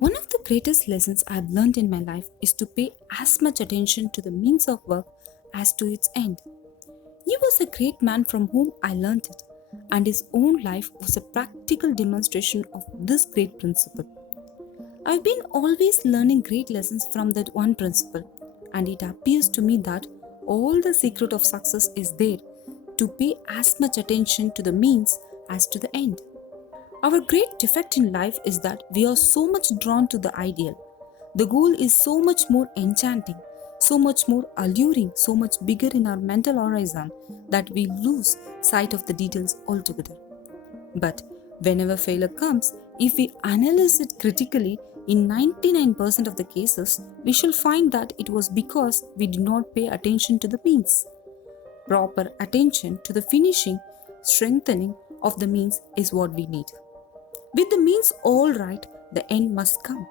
One of the greatest lessons I've learned in my life is to pay as much attention to the means of work as to its end. He was a great man from whom I learnt it, and his own life was a practical demonstration of this great principle. I've been always learning great lessons from that one principle, and it appears to me that all the secret of success is there to pay as much attention to the means as to the end. Our great defect in life is that we are so much drawn to the ideal. The goal is so much more enchanting, so much more alluring, so much bigger in our mental horizon that we lose sight of the details altogether. But whenever failure comes, if we analyze it critically, in 99% of the cases, we shall find that it was because we did not pay attention to the means. Proper attention to the finishing, strengthening of the means is what we need. With the means all right, the end must come.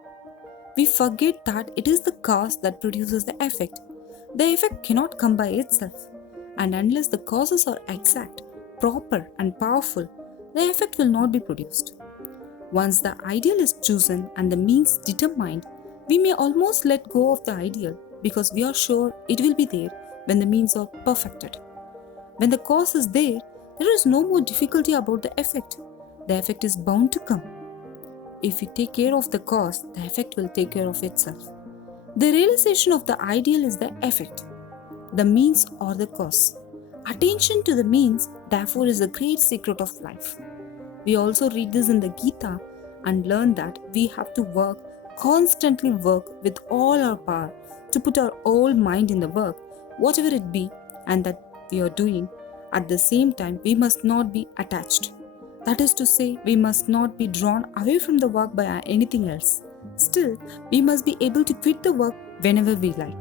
We forget that it is the cause that produces the effect. The effect cannot come by itself, and unless the causes are exact, proper, and powerful, the effect will not be produced. Once the ideal is chosen and the means determined, we may almost let go of the ideal because we are sure it will be there when the means are perfected. When the cause is there, there is no more difficulty about the effect. The effect is bound to come. If we take care of the cause, the effect will take care of itself. The realization of the ideal is the effect. The means or the cause. Attention to the means, therefore, is the great secret of life. We also read this in the Gita and learn that we have to constantly work with all our power to put our whole mind in the work, whatever it be, and that we are doing. At the same time, we must not be attached. That is to say, we must not be drawn away from the work by anything else. Still, we must be able to quit the work whenever we like.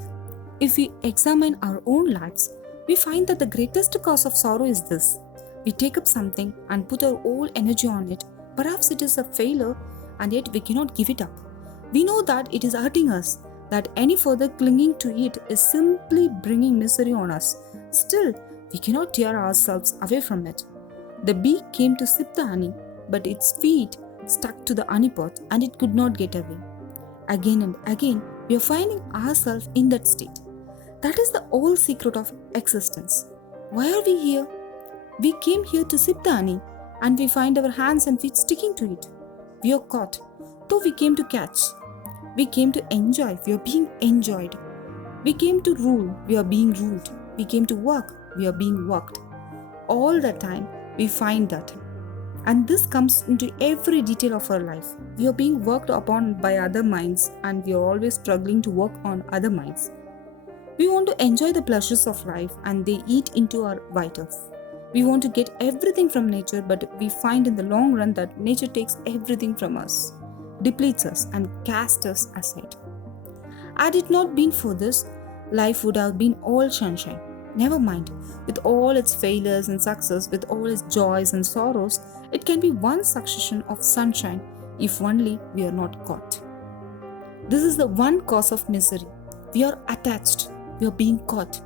If we examine our own lives, we find that the greatest cause of sorrow is this. We take up something and put our whole energy on it. Perhaps it is a failure, and yet we cannot give it up. We know that it is hurting us, that any further clinging to it is simply bringing misery on us. Still, we cannot tear ourselves away from it. The bee came to sip the honey, but its feet stuck to the honey pot and it could not get away. Again and again, we are finding ourselves in that state. That is the whole secret of existence. Why are we here? We came here to sip the honey, and we find our hands and feet sticking to it. We are caught, though we came to catch. We came to enjoy, we are being enjoyed. We came to rule, we are being ruled. We came to work, we are being worked. All the time, we find that. And this comes into every detail of our life. We are being worked upon by other minds, and we are always struggling to work on other minds. We want to enjoy the pleasures of life, and they eat into our vitals. We want to get everything from nature, but we find in the long run that nature takes everything from us, depletes us, and casts us aside. Had it not been for this, life would have been all sunshine. Never mind, with all its failures and success, with all its joys and sorrows, it can be one succession of sunshine if only we are not caught. This is the one cause of misery. We are attached, we are being caught.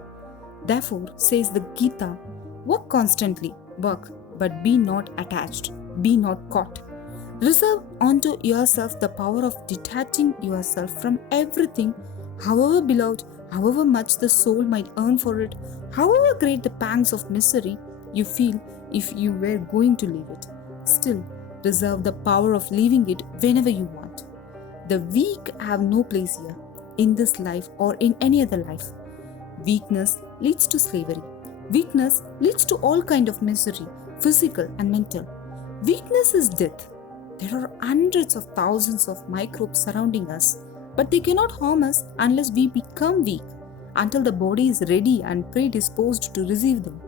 Therefore, says the Gita, work constantly, work, but be not attached, be not caught. Reserve unto yourself the power of detaching yourself from everything, however beloved, however much the soul might earn for it, however great the pangs of misery you feel if you were going to leave it. Still, reserve the power of leaving it whenever you want. The weak have no place here, in this life or in any other life. Weakness leads to slavery. Weakness leads to all kind of misery, physical and mental. Weakness is death. There are hundreds of thousands of microbes surrounding us, but they cannot harm us unless we become weak, until the body is ready and predisposed to receive them.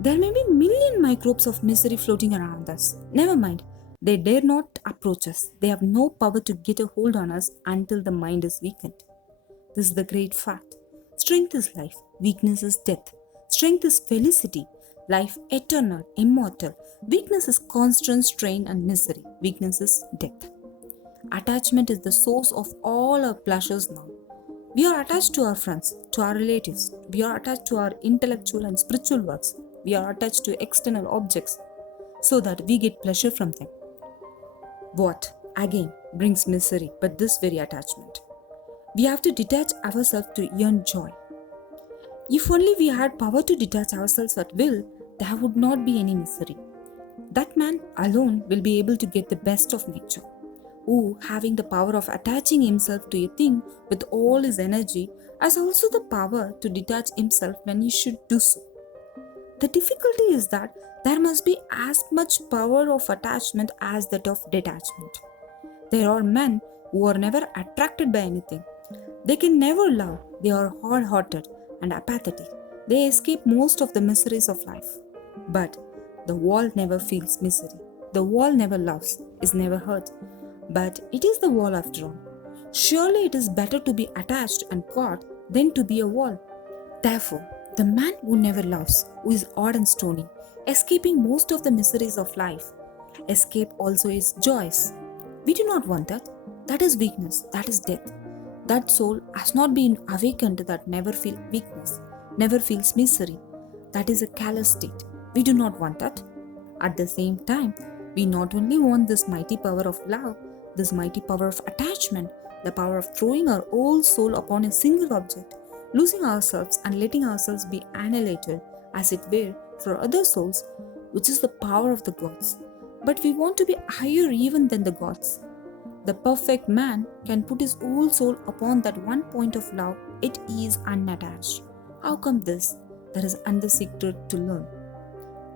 There may be million microbes of misery floating around us. Never mind, they dare not approach us. They have no power to get a hold on us until the mind is weakened. This is the great fact. Strength is life, weakness is death. Strength is felicity, life eternal, immortal. Weakness is constant strain and misery. Weakness is death. Attachment is the source of all our pleasures now. We are attached to our friends, to our relatives. We are attached to our intellectual and spiritual works. We are attached to external objects so that we get pleasure from them. What? again brings misery, but this very attachment. We have to detach ourselves to earn joy. If only we had power to detach ourselves at will, there would not be any misery. That man alone will be able to get the best of nature, who, having the power of attaching himself to a thing with all his energy, has also the power to detach himself when he should do so. The difficulty is that there must be as much power of attachment as that of detachment. There are men who are never attracted by anything. They can never love, they are hard hearted and apathetic. They escape most of the miseries of life. But the wall never feels misery. The wall never loves, is never hurt. But it is the wall after all. Surely it is better to be attached and caught than to be a wall. Therefore, the man who never loves, who is odd and stony, escaping most of the miseries of life, escape also its joys. We do not want that. That is weakness, that is death. That soul has not been awakened that never feels weakness, never feels misery. That is a callous state. We do not want that. At the same time, we not only want this mighty power of love, this mighty power of attachment, the power of throwing our whole soul upon a single object, losing ourselves and letting ourselves be annihilated, as it were, for other souls, which is the power of the gods. But we want to be higher even than the gods. The perfect man can put his whole soul upon that one point of love, it is unattached. How come this? There is another secret to learn.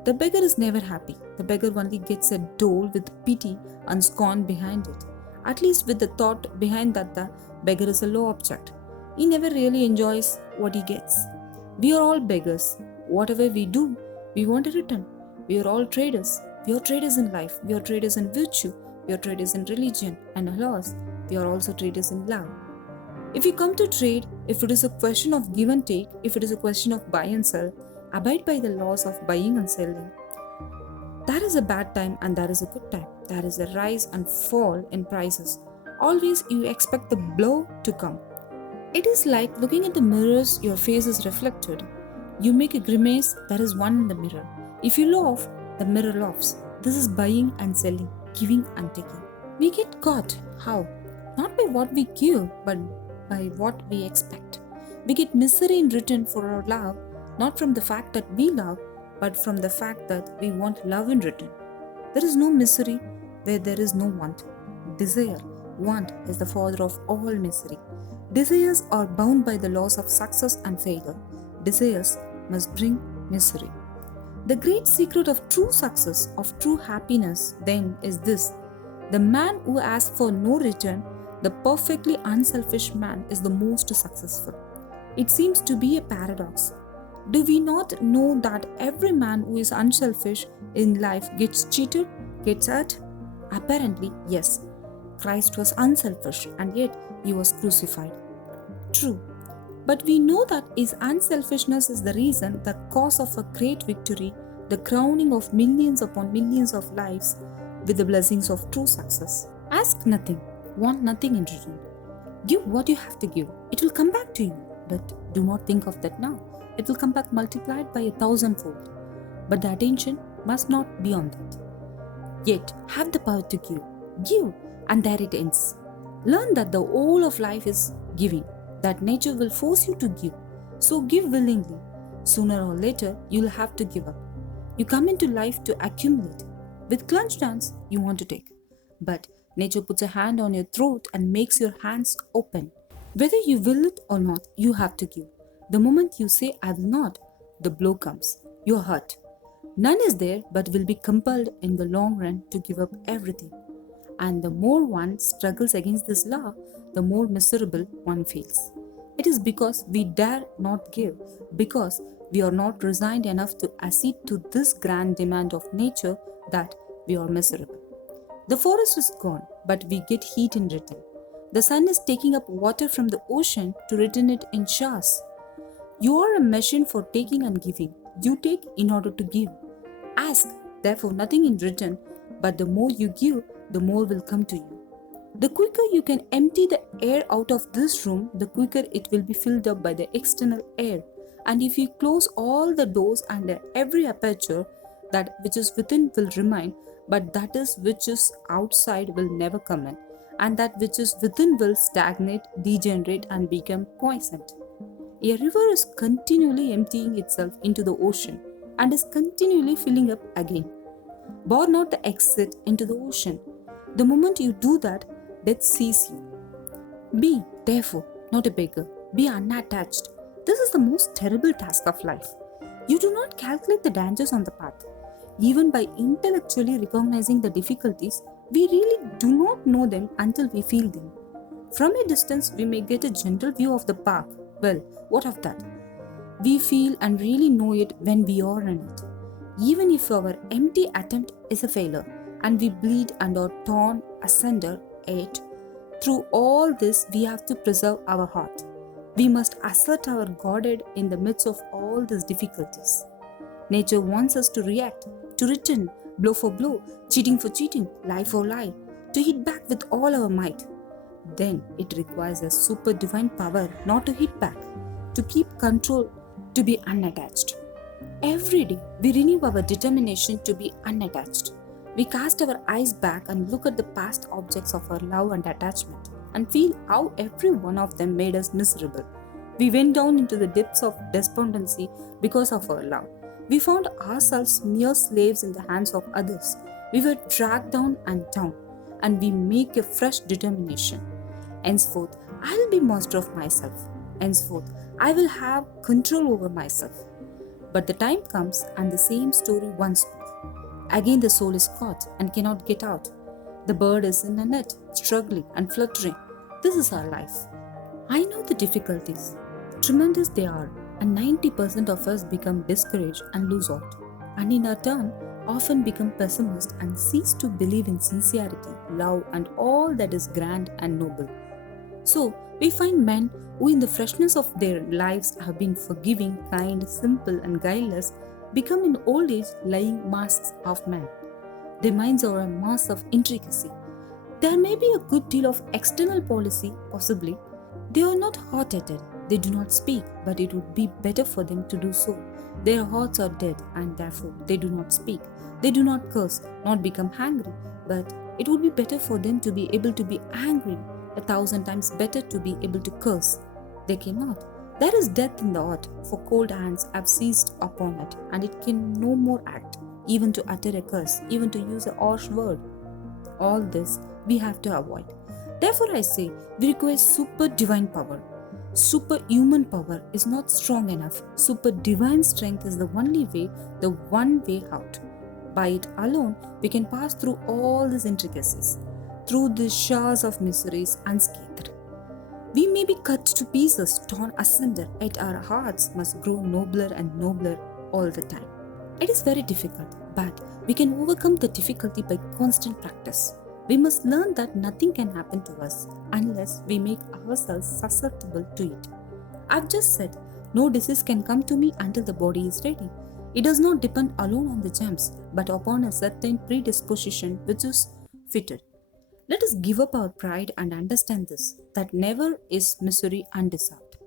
The beggar is never happy. The beggar only gets a dole with pity and scorn behind it. At least with the thought behind that the beggar is a low object. He never really enjoys what he gets. We are all beggars. Whatever we do, we want a return. We are all traders. We are traders in life. We are traders in virtue. We are traders in religion. And alas, we are also traders in love. If we come to trade, if it is a question of give and take, if it is a question of buy and sell, abide by the laws of buying and selling. There is a bad time and there is a good time. There is a rise and fall in prices. Always you expect the blow to come. It is like looking at the mirrors, your face is reflected. You make a grimace, there is one in the mirror. If you laugh, the mirror laughs. This is buying and selling, giving and taking. We get caught. How? Not by what we give, but by what we expect. We get misery in return for our love, not from the fact that we love, but from the fact that we want love in return. There is no misery where there is no want. Desire, want is the father of all misery. Desires are bound by the laws of success and failure. Desires must bring misery. The great secret of true success, of true happiness, then, is this: the man who asks for no return, the perfectly unselfish man, is the most successful. It seems to be a paradox. Do we not know that every man who is unselfish in life gets cheated, gets hurt? Apparently, yes. Christ was unselfish and yet he was crucified. True. But we know that his unselfishness is the reason, the cause of a great victory, the crowning of millions upon millions of lives with the blessings of true success. Ask nothing, want nothing in return. Give what you have to give. It will come back to you. But do not think of that now. It will come back multiplied by 1,000-fold. But the attention must not be on that. Yet have the power to give. Give, and there it ends. Learn that the whole of life is giving, that nature will force you to give. So give willingly. Sooner or later, you'll have to give up. You come into life to accumulate. With clenched hands, you want to take. But nature puts a hand on your throat and makes your hands open. Whether you will it or not, you have to give. The moment you say, I will not, the blow comes. You're hurt. None is there but will be compelled in the long run to give up everything. And the more one struggles against this law, the more miserable one feels. It is because we dare not give, because we are not resigned enough to accede to this grand demand of nature, that we are miserable. The forest is gone, but we get heat in return. The sun is taking up water from the ocean to return it in showers. You are a machine for taking and giving. You take in order to give. Ask, therefore, nothing in return, but the more you give, the more will come to you. The quicker you can empty the air out of this room, the quicker it will be filled up by the external air. And if you close all the doors and every aperture, that which is within will remain, but that is which is outside will never come in, and that which is within will stagnate, degenerate, and become poisoned. A river is continually emptying itself into the ocean and is continually filling up again. Bar not the exit into the ocean. The moment you do that, death sees you. Be, therefore, not a beggar. Be unattached. This is the most terrible task of life. You do not calculate the dangers on the path. Even by intellectually recognizing the difficulties, we really do not know them until we feel them. From a distance, we may get a general view of the path. Well, what of that? We feel and really know it when we are in it. Even if our empty attempt is a failure and we bleed and are torn asunder, yet through all this, we have to preserve our heart. We must assert our Godhead in the midst of all these difficulties. Nature wants us to react, to return, blow for blow, cheating for cheating, lie for lie, to hit back with all our might. Then it requires a super divine power not to hit back, to keep control, to be unattached. Every day, we renew our determination to be unattached. We cast our eyes back and look at the past objects of our love and attachment and feel how every one of them made us miserable. We went down into the depths of despondency because of our love. We found ourselves mere slaves in the hands of others. We were dragged down and down, and we make a fresh determination. Henceforth, I will be master of myself. Henceforth, I will have control over myself. But the time comes and the same story once more. Again, the soul is caught and cannot get out. The bird is in a net, struggling and fluttering. This is our life. I know the difficulties. Tremendous they are, and 90% of us become discouraged and lose out. And in our turn, often become pessimists and cease to believe in sincerity, love, and all that is grand and noble. So, we find men who, in the freshness of their lives, have been forgiving, kind, simple, and guileless, become in old age lying masks of men. Their minds are a mass of intricacy. There may be a good deal of external policy, possibly. They are not hot headed, they do not speak, but it would be better for them to do so. Their hearts are dead, and therefore they do not speak. They do not curse, not become angry, but it would be better for them to be able to be angry, 1,000 times better to be able to curse. They cannot. There is death in the heart, for cold hands have seized upon it, and it can no more act, even to utter a curse, even to use a harsh word. All this we have to avoid. Therefore, I say we require super divine power. Superhuman power is not strong enough. Super divine strength is the only way, the one way out. By it alone, we can pass through all these intricacies, through these showers of miseries unscathed. We may be cut to pieces, torn asunder, yet our hearts must grow nobler and nobler all the time. It is very difficult, but we can overcome the difficulty by constant practice. We must learn that nothing can happen to us unless we make ourselves susceptible to it. I've just said, no disease can come to me until the body is ready. It does not depend alone on the germs, but upon a certain predisposition which is fitted. Let us give up our pride and understand this, that never is misery undeserved.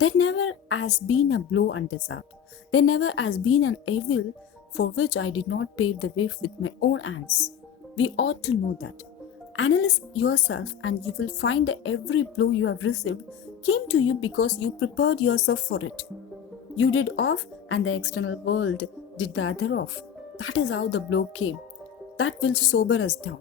There never has been a blow undeserved. There never has been an evil for which I did not pave the way with my own hands. We ought to know that. Analyze yourself and you will find that every blow you have received came to you because you prepared yourself for it. You did off and the external world did the other off. That is how the blow came. That will sober us down.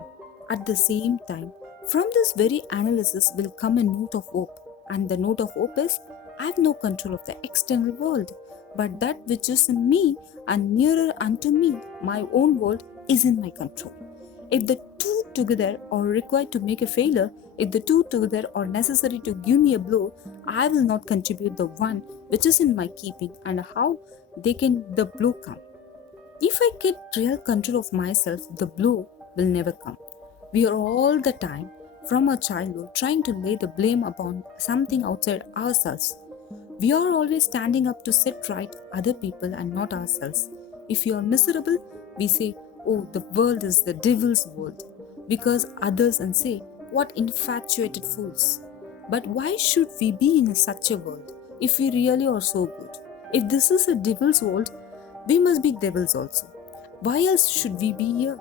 At the same time, from this very analysis will come a note of hope. And the note of hope is, I have no control of the external world, but that which is in me and nearer unto me, my own world, is in my control. If the two together are required to make a failure, if the two together are necessary to give me a blow, I will not contribute the one which is in my keeping, and how they can the blow come. If I get real control of myself, the blow will never come. We are all the time, from our childhood, trying to lay the blame upon something outside ourselves. We are always standing up to set right other people and not ourselves. If you are miserable, we say, oh, the world is the devil's world, because others and say, what infatuated fools. But why should we be in such a world if we really are so good? If this is a devil's world, we must be devils also. Why else should we be here?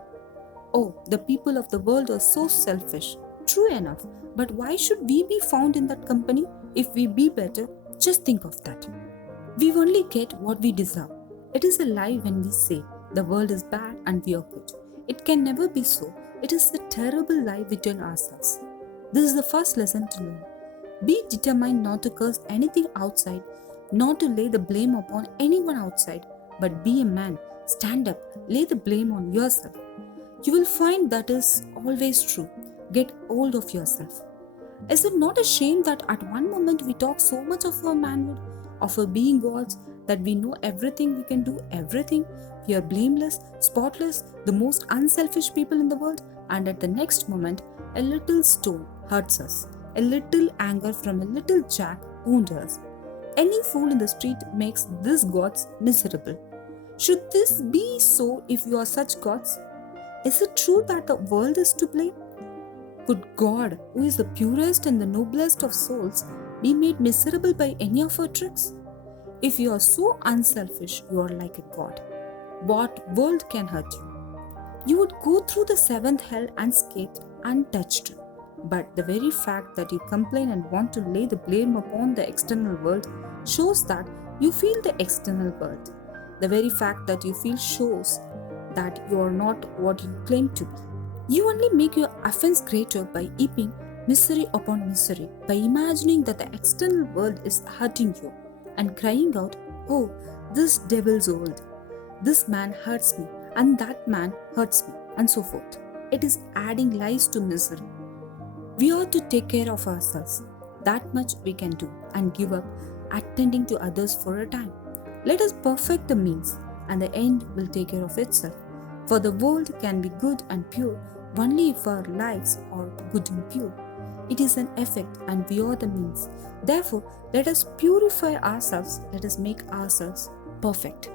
Oh, the people of the world are so selfish. True enough, but why should we be found in that company if we be better? Just think of that. We only get what we deserve. It is a lie when we say the world is bad and we are good. It can never be so. It is the terrible lie we tell ourselves. This is the first lesson to learn. Be determined not to curse anything outside, not to lay the blame upon anyone outside, but be a man. Stand up, lay the blame on yourself. You will find that is always true. Get hold of yourself. Is it not a shame that at one moment we talk so much of our manhood, of our being gods, that we know everything, we can do everything, we are blameless, spotless, the most unselfish people in the world, and at the next moment, a little stone hurts us, a little anger from a little jack wounds us. Any fool in the street makes these gods miserable. Should this be so if you are such gods? Is it true that the world is to blame? Could God, who is the purest and the noblest of souls, be made miserable by any of our tricks? If you are so unselfish, you are like a god. What world can hurt you? You would go through the seventh hell unscathed, untouched. But the very fact that you complain and want to lay the blame upon the external world shows that you feel the external world. The very fact that you feel shows that you are not what you claim to be. You only make your offense greater by heaping misery upon misery, by imagining that the external world is hurting you and crying out, "Oh, this devil's old. This man hurts me, and that man hurts me," and so forth. It is adding lies to misery. We ought to take care of ourselves. That much we can do and give up attending to others for a time. Let us perfect the means, and the end will take care of itself. For the world can be good and pure only if our lives are good and pure. It is an effect, and we are the means. Therefore, let us purify ourselves, let us make ourselves perfect.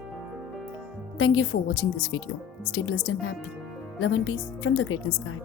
Thank you for watching this video. Stay blessed and happy. Love and peace from the Greatness Guide.